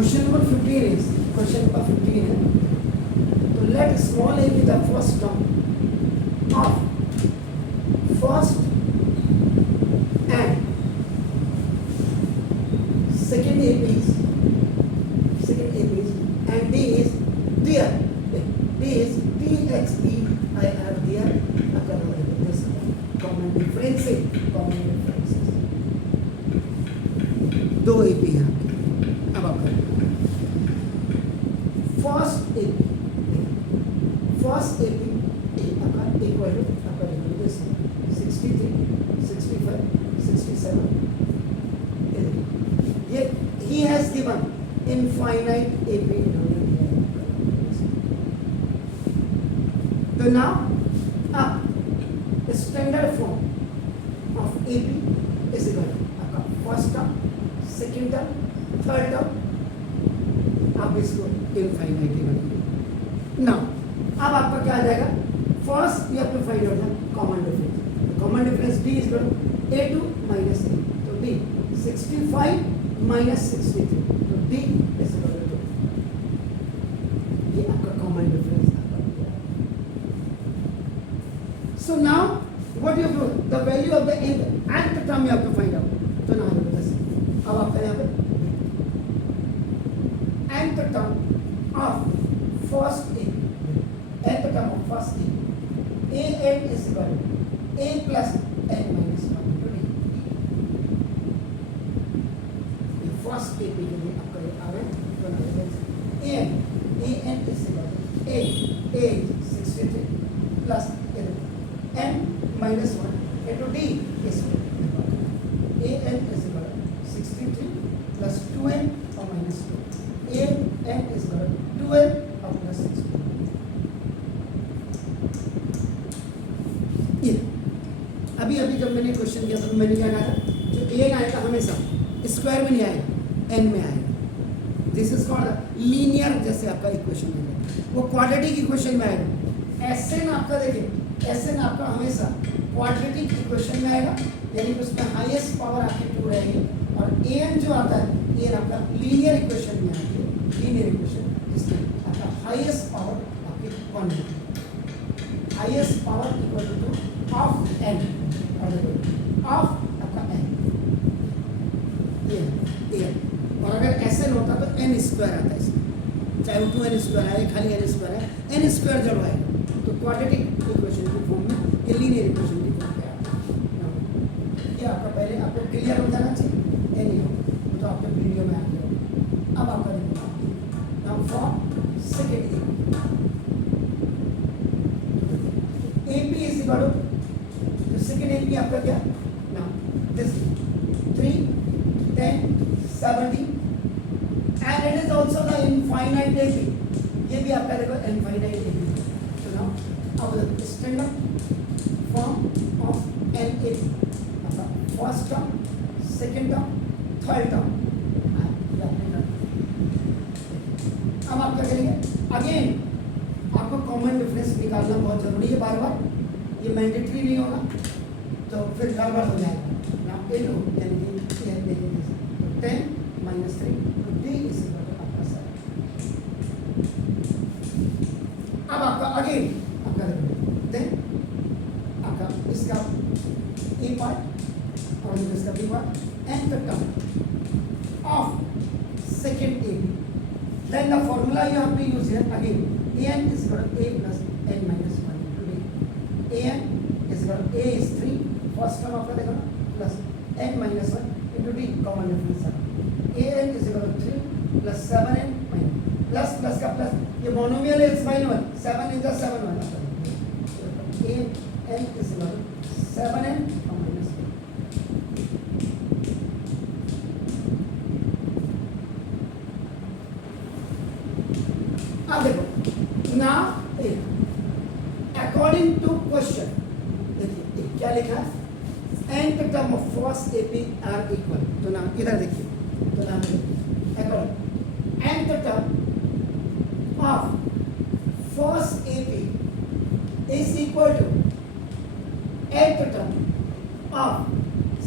Question number 15 is, question number 15 है, तो let small a be the first term of first and second a is and D is there. D is DXE I have there. This common differences. दो AP हैं अब आप first AP आपका equal to आपका this 63 65 67 ये he has given infinite AP so now standard form of AP is equal to आपका first term second term third term आप इसको इनफाइनाइट बनाइए नाउ अब आपका क्या आ जाएगा first you have to find out the common difference d is equal to a2 minus a तो d 65 minus 63 तो d इज इक्वल टू ये आपका common difference so now what you do the value of the nth term you have to find out तो now अब आपका यहाँ पे nth term of first a, nth term of first a n is equal to a plus n minus 1 to d. The first a के लिए आपका ये आ रहा है a n is equal to a 63 plus n minus 1 into d is equal to a n is equal to 63 plus 2n or minus 2. A n is equal to 12 or plus 6. ये अभी जब मैंने क्वेश्चन किया तो मैंने क्या कहा था जो a आएगा हमेशा स्क्वायर में नहीं आएगा n में आएगा दिस इज कॉल्ड लीनियर जैसे आपका इक्वेशन है वो क्वाड्रेटिक इक्वेशन में आएगा Sn आपका देखिए Sn आपका हमेशा क्वाड्रेटिक इक्वेशन में आएगा यानी कि उसमें हाईएस्ट पावर आपकी 2 रहेगी और an जो आता है ये आपका लीनियर इक्वेशन में आएगा लीनियर इक्वेशन जिसमें आपका हाईएस्ट पावर आपकी 1 है highest power equal two of n और ऑफ आपका n ये और अगर Sn होता तो n स्क्वायर आता है इसमें चाहे वो 2n स्क्वायर है खाली n स्क्वायर है n स्क्वायर जब आएगा तो क्वाड्रेटिक इक्वेशन की फॉर्म में ये लीनियर इक्वेशन की फॉर्म में आता है ये आपका पहले आपको क्लियर हो जाना चाहिए नहीं हो तो आपके वीडियो में आ गया अब आपका देखो now for second AP is equal to the second AP आपका क्या now this 3 10 70 and it is also the infinite AP ये भी आपका देखो infinite AP so now अब standard form of NAP आपका first term second term third term अब आप क्या करेंगे अगेन आपको कॉमन डिफरेंस निकालना बहुत जरूरी है बार बार ये मैंडेटरी नहीं होगा तो फिर गड़बड़ हो जाएगा ना a2 यानी कि ये देखिए 10 minus 3 तो d इज इक्वल टू आपका 7 अब आपका अगेन आपका देन आपका इसका a पार्ट और इसका b part nth term of second a then the formula you have to use here again an is equal to a plus n minus 1 into d an is equal to a is 3 first term आपका देखो ना plus n minus 1 into d common difference an is equal to 3 plus 7n minus plus का plus ये monomial है it's binomial 7 is the 7 one an is equal to 7n minus 1 अब देखो now according to question देखिए क्या लिखा है nth term of first AP are equal तो ना इधर देखिए तो ना according nth term of first AP is equal to nth term of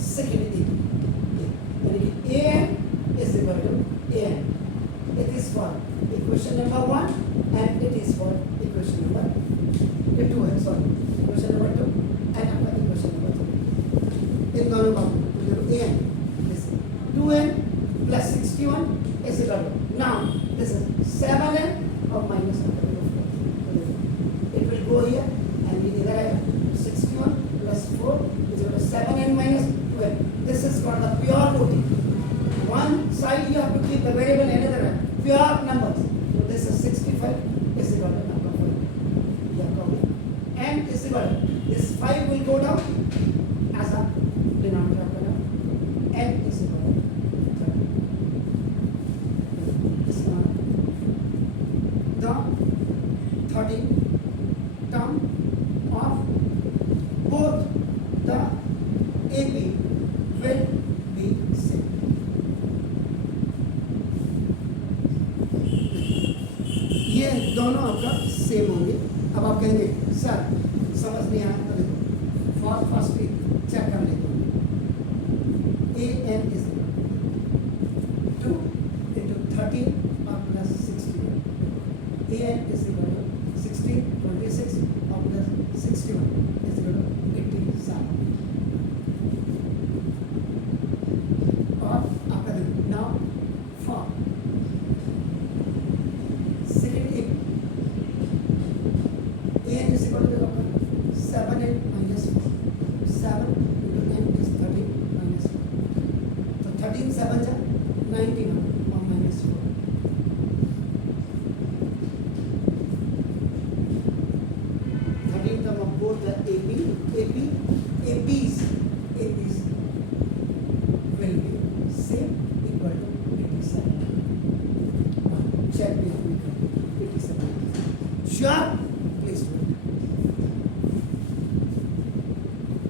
second AP यानी कि an is equal to an for equation number 1 and it is for equation number 2 है, sorry equation number 2 and आपका equation number 3 इन दोनों का an this 2n plus 61 is equal to now this is 7n और minus it will go here and इधर आएगा 61 plus 4 is equal to 7n minus 12. This is called the pure routine. One side you have to keep the variable, another pure numbers. So this is 65 is equal to number 4. Yeah, copy. And is equal to this 5 will go down as a denominator of the n is equal to 30. This one the 13 term of both the AP will be same. ये दोनों आपका same होंगे. अब आप कहेंगे sir समझ नहीं आया तो देखो फर्स्ट चेक कर लेते हैं. ए एन इज 2 into 13 और plus 61. A N is equal to 16 26 और प्लस 61 इज इक्वल टू 87. और आपका देखो नाउ फॉर सेकंड एक n is equal to 7n minus 4. 7 into n is 13 minus 4. तो 13 7 जा 19 और minus 4. 13 term of both the APs will be same equal to 87. Check with me. 87. Sure.